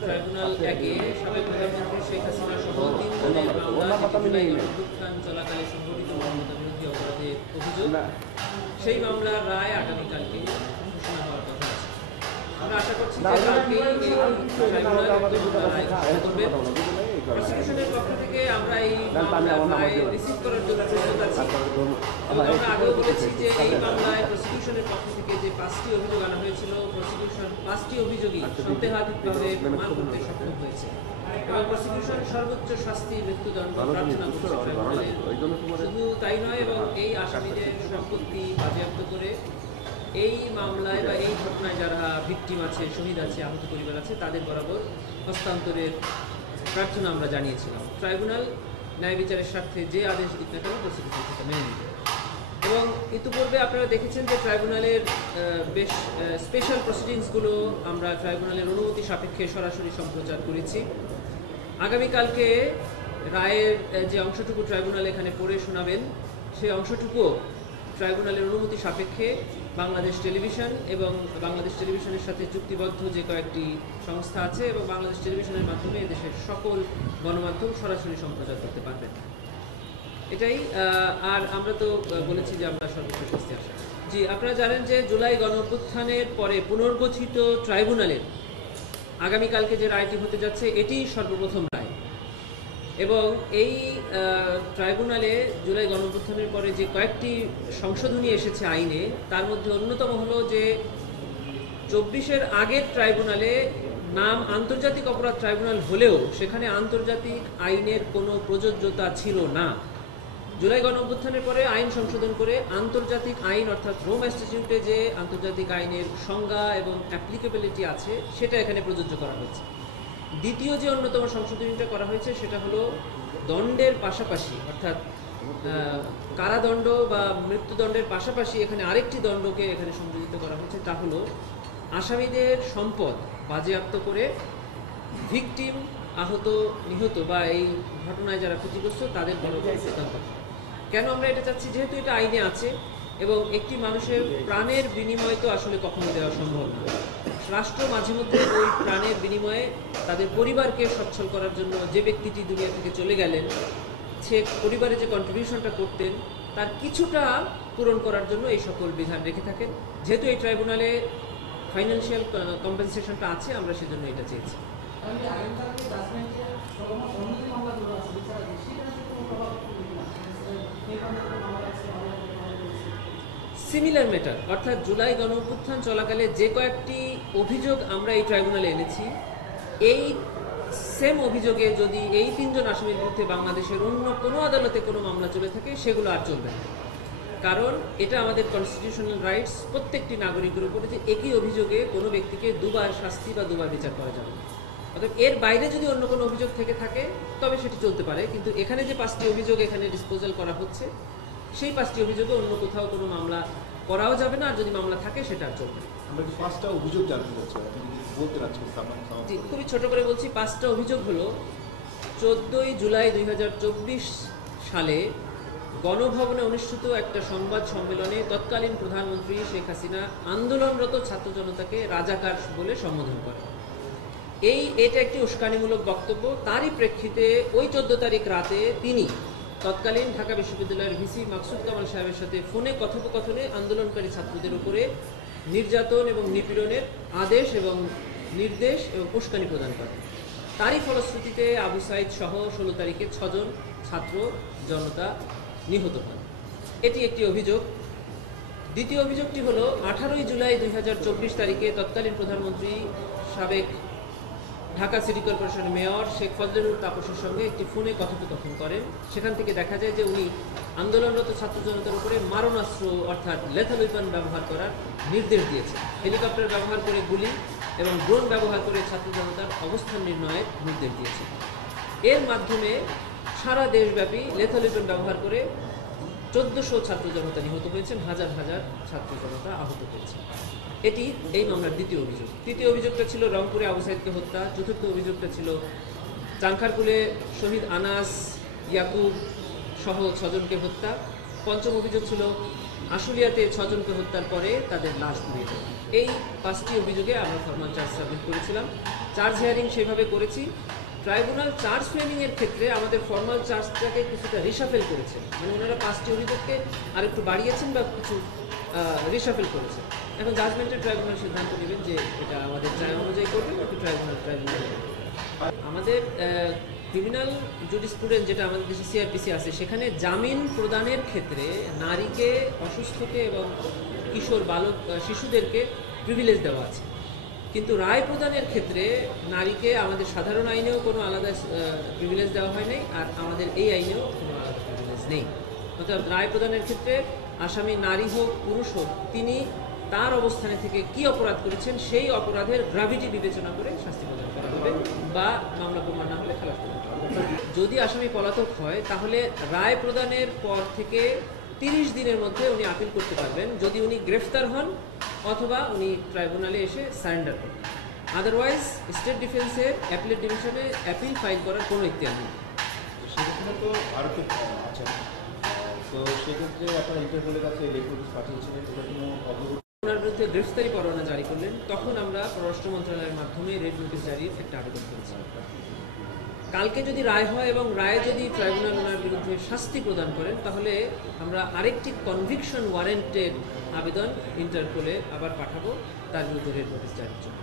Tribunal একে সাবেক প্রধানমন্ত্রী শেখ হাসিনা সহ 3 জনের মামলা অভ্যুত্থান চলাকালে সংঘটিত মানবতা বিরোধী অপরাধের অভিযোগ, সেই মামলার রায় আগামীকালকে ঘোষণা হওয়ার কথা আছে। আমরা আশা করছি যে কালকেই এই ট্রাইব্যুনাল রায় ঘোষণা করবেন। প্রসিকিউশনের পক্ষ থেকে আমরা এই মামলার রায় রিসিভ করার জন্য প্রস্তুত আছি এবং আমরা আগেও বলেছি যে এই মামলায় প্রসিকিউশনের পক্ষ থেকে যে 5টি অভিযোগ আনা হয়েছিল, প্রসিকিউশন 5টি অভিযোগই সন্দেহাতীতভাবে প্রমাণ করতে সক্ষম হয়েছে এবং প্রসিকিউশন সর্বোচ্চ শাস্তি মৃত্যুদণ্ড প্রার্থনা করছে। শুধু তাই নয়, এবং এই আসামিদের সম্পত্তি বাজেয়াপ্ত করে এই মামলায় বা এই ঘটনায় যারা ভিকটিম আছে, শহীদ আছে, আহত পরিবার আছে, তাদের বরাবর হস্তান্তরের প্রার্থনা আমরা জানিয়েছিলাম। ট্রাইব্যুনাল ন্যায় বিচারের স্বার্থে যে আদেশ দিক না কেন প্রসিকিউশন সেটা মেনে নেবে। এবং ইতিপূর্বে আপনারা দেখেছেন যে ট্রাইব্যুনালের বেশ স্পেশাল প্রসিডিংসগুলো আমরা ট্রাইব্যুনালের অনুমতি সাপেক্ষে সরাসরি সম্প্রচার করেছি। আগামীকালকে রায়ের যে অংশটুকু ট্রাইব্যুনাল এখানে পড়ে শোনাবেন, সেই অংশটুকুও ট্রাইব্যুনালের অনুমতি সাপেক্ষে বাংলাদেশ টেলিভিশন এবং বাংলাদেশ টেলিভিশনের সাথে চুক্তিবদ্ধ যে কয়েকটি সংস্থা আছে এবং বাংলাদেশ টেলিভিশনের মাধ্যমে দেশের সকল গণমাধ্যম সরাসরি সম্প্রচার করতে পারবেন। এটাই। আর আমরা তো বলেছি যে আমরা সর্বোচ্চ শাস্তি আশা। জি, আপনারা জানেন যে জুলাই গণঅভ্যুত্থানের পরে পুনর্গঠিত ট্রাইব্যুনালের আগামীকালকে যে রায়টি হতে যাচ্ছে এটি সর্বপ্রথম রায়। এবং এই ট্রাইব্যুনালে জুলাই গণঅভ্যুত্থানের পরে যে কয়েকটি সংশোধনী এসেছে আইনে, তার মধ্যে অন্যতম হলো যে 24-এর আগের ট্রাইব্যুনালে নাম আন্তর্জাতিক অপরাধ ট্রাইব্যুনাল হলেও সেখানে আন্তর্জাতিক আইনের কোনো প্রযোজ্যতা ছিল না। জুলাই গণঅভ্যুত্থানের পরে আইন সংশোধন করে আন্তর্জাতিক আইন অর্থাৎ রোম স্ট্যাটিউটে যে আন্তর্জাতিক আইনের সংজ্ঞা এবং অ্যাপ্লিকেবিলিটি আছে সেটা এখানে প্রযোজ্য করা হয়েছে। দ্বিতীয় যে অন্যতম সংশোধনীটা করা হয়েছে সেটা হলো দণ্ডের পাশাপাশি অর্থাৎ কারাদণ্ড বা মৃত্যুদণ্ডের পাশাপাশি এখানে আরেকটি দণ্ডকে এখানে সংযোজিত করা হয়েছে, তা হলো আসামিদের সম্পদ বাজেয়াপ্ত করে ভিকটিম, আহত, নিহত বা এই ঘটনায় যারা ক্ষতিগ্রস্ত তাদের বরাবর প্রদান করা। কেন আমরা এটা চাচ্ছি? যেহেতু এটা আইনে আছে এবং একটি মানুষের প্রাণের বিনিময় তো আসলে কখনো দেওয়া সম্ভব না। রাষ্ট্র মাঝে মধ্যে ওই প্রাণের বিনিময়ে তাদের পরিবারকে সচ্ছল করার জন্য যে ব্যক্তিটি দুনিয়া থেকে চলে গেলেন, সে পরিবারে যে কন্ট্রিবিউশনটা করতেন তার কিছুটা পূরণ করার জন্য এই সকল বিধান রেখে থাকেন। যেহেতু এই ট্রাইব্যুনালে ফাইন্যান্সিয়াল কম্পেনসেশনটা আছে, আমরা সেজন্য এটা চেয়েছি। সিমিলার ম্যাটার অর্থাৎ জুলাই গণঅভ্যুত্থান চলাকালে যে কয়েকটি অভিযোগ আমরা এই ট্রাইব্যুনালে এনেছি, এই সেম অভিযোগে যদি এই 3 জন আসামির বিরুদ্ধে বাংলাদেশের অন্য কোনো আদালতে কোনো মামলা চলে থাকে সেগুলো আর চলবে না। কারণ এটা আমাদের কনস্টিটিউশনাল রাইটস, প্রত্যেকটি নাগরিকের উপরে যে একই অভিযোগে কোনো ব্যক্তিকে দুবার শাস্তি বা দুবার বিচার করা যাবে। অর্থাৎ এর বাইরে যদি অন্য কোনো অভিযোগ থেকে থাকে তবে সেটি চলতে পারে, কিন্তু এখানে যে 5টি অভিযোগ এখানে ডিসপোজাল করা হচ্ছে সেই 5টি অভিযোগে অন্য কোথাও কোনো মামলা করাও যাবে না, আর যদি মামলা থাকে সেটা আর চলবে। আমরা কি 5টা অভিযোগ জানতে চাচ্ছি, বলতে চাচ্ছি? জি, খুবই ছোট করে বলছি। 5টা অভিযোগ হলো 14ই জুলাই 2024 সালে গণভবনে অনুষ্ঠিত একটা সংবাদ সম্মেলনে তৎকালীন প্রধানমন্ত্রী শেখ হাসিনা আন্দোলনরত ছাত্র জনতাকে রাজাকার বলে সম্বোধন করে। এটা একটি উস্কানিমূলক বক্তব্য। তারই প্রেক্ষিতে ওই 14 তারিখ রাতে তিনি তৎকালীন ঢাকা বিশ্ববিদ্যালয়ের ভিসি মাকসুদ কামাল সাহেবের সাথে ফোনে কথোপকথনে আন্দোলনকারী ছাত্রদের উপরে নির্যাতন এবং নিপীড়নের আদেশ এবং নির্দেশ এবং উস্কানি প্রদান করেন। তারই ফলশ্রুতিতে আবু সাইদ সহ 16 তারিখে 6 জন ছাত্র জনতা নিহত হন। এটি একটি অভিযোগ। দ্বিতীয় অভিযোগটি হলো 18ই জুলাই 2024 তারিখে তৎকালীন প্রধানমন্ত্রী সাবেক ঢাকা সিটি কর্পোরেশনের মেয়র শেখ ফজলুল তাপসের সঙ্গে একটি ফোনে কথোপকথন করেন। সেখান থেকে দেখা যায় যে উনি আন্দোলনরত ছাত্র জনতার উপরে মারণাস্ত্র অর্থাৎ লেথাল ওয়েপন ব্যবহার করার নির্দেশ দিয়েছে। হেলিকপ্টার ব্যবহার করে গুলি এবং ড্রোন ব্যবহার করে ছাত্র জনতার অবস্থান নির্ণয়ের নির্দেশ দিয়েছে। এর মাধ্যমে সারা দেশব্যাপী লেথাল ওয়েপন ব্যবহার করে 1400 ছাত্র জনতা নিহত হয়েছেন, হাজার হাজার ছাত্র জনতা আহত হয়েছে। এটি এই মামলার দ্বিতীয় অভিযোগ। তৃতীয় অভিযোগটা ছিল রংপুরে আবু সাইদকে হত্যা। চতুর্থ অভিযোগটা ছিল চাংখারপুলে শহীদ আনাস, ইয়াকুব সহ 6 জনকে হত্যা। পঞ্চম অভিযোগ ছিল আশুলিয়াতে 6 জনকে হত্যার পরে তাদের লাশ পুড়িয়ে দেয়। এই 5টি অভিযোগে আমরা ফরমাল চার্জ সাবমিট করেছিলাম। চার্জ হিয়ারিং সেভাবে করেছি। ট্রাইব্যুনাল চার্জ ফ্রেমিংয়ের ক্ষেত্রে আমাদের ফর্মাল চার্জটাকে কিছুটা রিশাফেল করেছে, মানে ওনারা 5টি অভিযোগকে আরেকটু বাড়িয়েছেন বা কিছু রিশাফেল করেছেন। এখন জাজমেন্টের ট্রাইব্যুনাল সিদ্ধান্ত নেবেন যে এটা আমাদের চায় অনুযায়ী করবে নাকি ট্রাইব্যুনাল আমাদের ক্রিমিনাল জুডিসপ্রুডেন্স যেটা আমাদের দেশে সিআরপিসি আছে, সেখানে জামিন প্রদানের ক্ষেত্রে নারীকে, অসুস্থকে এবং কিশোর বালক শিশুদেরকে প্রিভিলেজ দেওয়া আছে। কিন্তু রায় প্রদানের ক্ষেত্রে নারীকে আমাদের সাধারণ আইনেও কোনো আলাদা প্রিভিলেজ দেওয়া হয় নাই, আর আমাদের এই আইনেও কোনো আলাদা প্রিভিলেজ নেই। অর্থাৎ রায় প্রদানের ক্ষেত্রে আসামি নারী হোক পুরুষ হোক, তিনি তার অবস্থানে থেকে কি অপরাধ করেছেন সেই অপরাধের গ্রাভিটি বিবেচনা করে শাস্তি প্রদান করা হবে বা মামলা প্রমাণ না হলে খালাস প্রদান করা হবে। যদি আসামি পলাতক হয় তাহলে রায় প্রদানের পর থেকে 30 দিনের মধ্যে উনি আপিল করতে পারবেন, যদি উনি গ্রেফতার হন অথবা উনি ট্রাইব্যুনালে এসে সারেন্ডার করেন। আদারওয়াইজ স্টেট ডিফেন্সের অ্যাপিলেট ডিভিশনে অ্যাপিল ফাইল করার কোনো ইখতিয়ার নেই। সেক্ষেত্রে তো আরও কেউ আছেন, তো সেক্ষেত্রে আপনার ইন্টারপোলের কাছে রেড পাঠিয়েছিলেন, এটা কোনো অগ্রগতি? ওনার বিরুদ্ধে গ্রেফতারি পরোয়ানা জারি করলেন, তখন আমরা পররাষ্ট্র মন্ত্রণালয়ের মাধ্যমে রেড নোটিশ জারির একটা আবেদন করেছি। কালকে যদি রায় হয় এবং রায় যদি ট্রাইব্যুনাল ওনার বিরুদ্ধে শাস্তি প্রদান করেন, তাহলে আমরা আরেকটি কনভিকশন ওয়ারেন্টের আবেদন ইন্টারপোলে আবার পাঠাবো তার বিরুদ্ধে রেড নোটিশ জারির জন্য।